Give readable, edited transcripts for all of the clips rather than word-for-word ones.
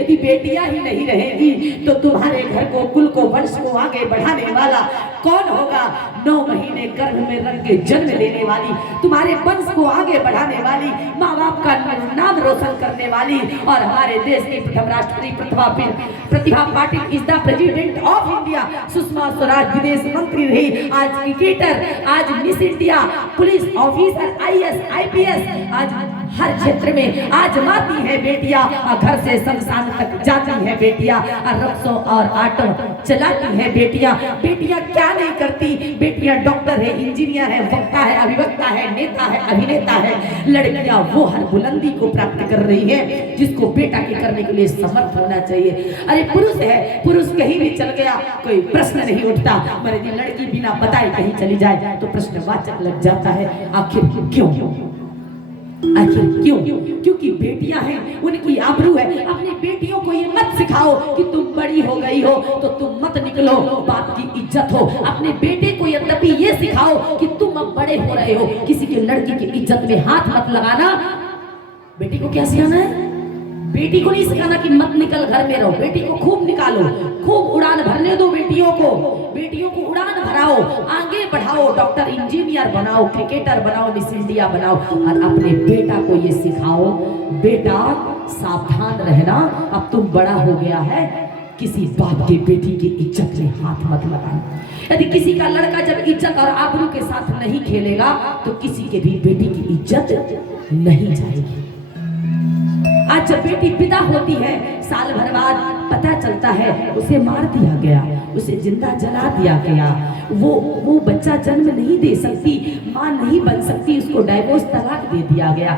यदि बेटियां ही नहीं रहेगी तो तुम्हारे घर को, कुल को, वंश को आगे बढ़ाने वाला कौन होगा? 9 महीने गर्भ में रख के जन्म देने वाली, तुम्हारे वंश को आगे बढ़ाने वाली, माँ बाप का नाम रोशन करने वाली और हमारे देश की प्रथम राष्ट्रपति Pratibha Patil is the president of India. Sushma Swaraj विदेश मंत्री रही, आज क्रिकेटर, आज miss India, police officer, IAS IPS, आज हर क्षेत्र में आजमाती है बेटियां और घर से शमशान तक जाती है बेटियां और रिक्शा और ऑटो चलाती है बेटियां। बेटियां क्या नहीं करती? बेटियां डॉक्टर है, इंजीनियर है, वक्ता है, अभिवक्ता है, नेता है, अभिनेता है। लड़कियां वो हर बुलंदी को प्राप्त कर रही है जिसको बेटा के करने के लिए समर्थ होना चाहिए। अरे पुरुष है, पुरुष कहीं भी चल गया कोई प्रश्न नहीं उठता, मगर यदि लड़की बिना बताए कहीं चली जाए तो प्रश्नवाचक लग जाता है। आखिर क्यों? आखिर क्यों? क्योंकि बेटियां हैं, उनकी आबरू है। अपनी बेटियों को ये मत सिखाओ कि तुम बड़ी हो गई हो तो तुम मत निकलो, बाप की इज्जत हो। अपने बेटे को यद्यपि ये सिखाओ कि तुम अब बड़े हो रहे हो, किसी की लड़की की इज्जत में हाथ मत लगाना। बेटी को क्या सिखाना है? बेटी को नहीं सिखाना कि मत निकल, घर में रहो। बेटी को खूब निकालो, खूब उड़ान भरने दो बेटियों को। बेटियों को उड़ान भराओ, आगे बढ़ाओ, डॉक्टर इंजीनियर बनाओ, क्रिकेटर बनाओ, मिस इंडिया बनाओ और अपने बेटा को ये सिखाओ, बेटा सावधान रहना, अब तुम बड़ा हो गया है, किसी बाप की बेटी की इज्जत में हाथ मत लगाना। यदि किसी का लड़का जब इज्जत और आबरू के साथ नहीं खेलेगा तो किसी के भी बेटी की इज्जत नहीं जाएगी। आज जब बेटी पिता होती है, साल भर बाद पता चलता है उसे मार दिया गया, उसे जिंदा जला दिया गया, वो बच्चा जन्म नहीं दे सकती, मां नहीं बन सकती, उसको डाइवोर्स तलाक दे दिया गया।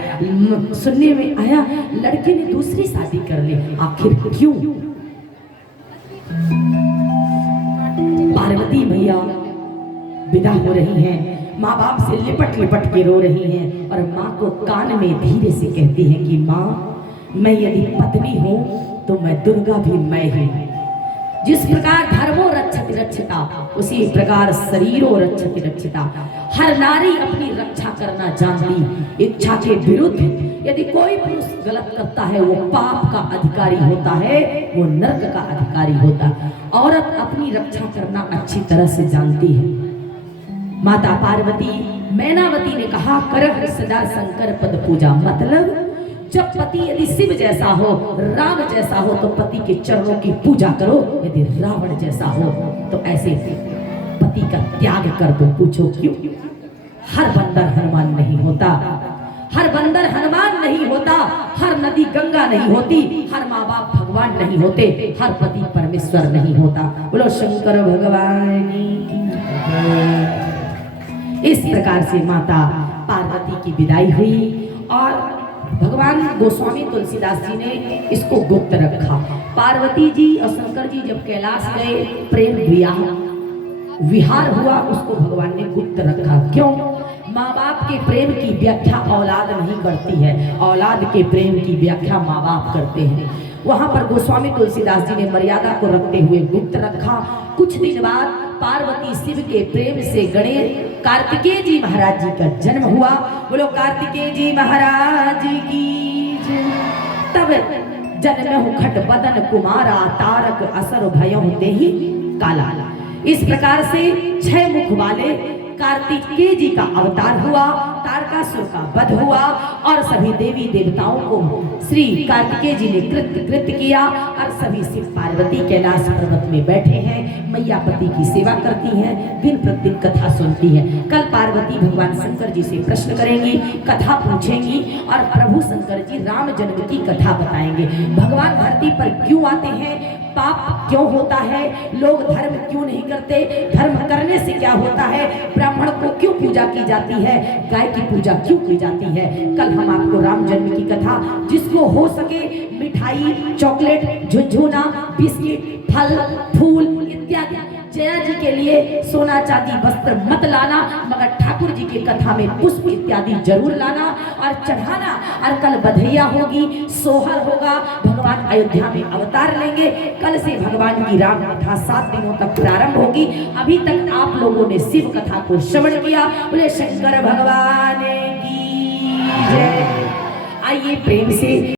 सुनने में आया लड़के ने दूसरी शादी कर ली। आखिर क्यों? पार्वती मैया विदा हो रही हैं, माँ बाप से लिपट लिपट के रो रही हैं और माँ को कान में धीरे से कहती हैं कि माँ, मैं यदि पत्नी हूं तो मैं दुर्गा भी मैं ही। जिस प्रकार धर्मो रक्षति रक्षिता, उसी प्रकार शरीरो रक्षति रक्षिता। हर नारी अपनी रक्षा करना जानती, इच्छा के विरुद्ध यदि कोई पुरुष गलत करता है वो पाप का अधिकारी होता है, वो नरक का अधिकारी होता है। औरत अपनी रक्षा करना अच्छी तरह से जानती है। माता पार्वती मैनावती ने कहा, करह सदा शंकर पद पूजा। मतलब जब पति यदि शिव जैसा हो, राम जैसा हो तो पति के चरणों की पूजा करो, यदि रावण जैसा हो तो ऐसे पति का त्याग कर दो। पूछो क्यों? हर बंदर हनुमान नहीं होता, हर बंदर हनुमान नहीं होता, हर नदी गंगा नहीं होती, हर माँ बाप भगवान नहीं होते, हर पति परमेश्वर नहीं होता। बोलो शंकर भगवान की। इस प्रकार से माता पार्वती की विदाई हुई और भगवान गोस्वामी तुलसीदास जी ने इसको गुप्त रखा। पार्वती जी और शंकर जी जब कैलाश गए, प्रेम विहार हुआ, उसको भगवान ने गुप्त रखा। क्यों? माँ बाप के प्रेम की व्याख्या औलाद नहीं करती है, औलाद के प्रेम की व्याख्या माँ बाप करते हैं। वहां पर गोस्वामी तुलसीदास जी ने मर्यादा को रखते हुए गुप्त रखा। कुछ दिन बाद पार्वती शिव के प्रेम से गणेश कार्तिकेय जी महाराज जी का जन्म हुआ। बोलो कार्तिकेय जी महाराज की जय। तब जन्म खट बदन कुमारा, तारक असर भयं देहि काला। इस प्रकार से 6 मुख वाले कार्तिकेय जी का अवतार हुआ, तारकासुर का वध हुआ और सभी देवी देवताओं को श्री कार्तिकेय जी ने कृत्य किया और सभी शिव पार्वती कैलाश पर्वत में बैठे हैं, मैयापति की सेवा करती हैं, दिन प्रतिदिन कथा सुनती हैं। कल पार्वती भगवान शंकर जी से प्रश्न करेंगी, कथा पूछेंगी और प्रभु शंकर जी राम जन्म की कथा बताएंगे। भगवान धरती पर क्यों आते हैं, पाप क्यों होता है, लोग धर्म क्यों नहीं करते, धर्म करने से क्या होता है, ब्राह्मण को क्यों पूजा की जाती है, गाय की पूजा क्यों की जाती है। कल हम आपको राम जन्म की कथा, जिसको हो सके मिठाई, चॉकलेट, झुनझुना, बिस्किट, फल, फूल इत्यादि, जया जी के लिए सोना चांदी वस्त्र मत लाना, मगर ठाकुर जी की कथा में पुष्प इत्यादि जरूर लाना और चढ़ाना। और कल बधैया होगी, सोहर होगा, भगवान अयोध्या में अवतार लेंगे। कल से भगवान की राम कथा 7 दिनों तक प्रारंभ होगी। अभी तक आप लोगों ने शिव कथा को श्रवण किया। बोले शंकर भगवान की जय। आइए प्रेम से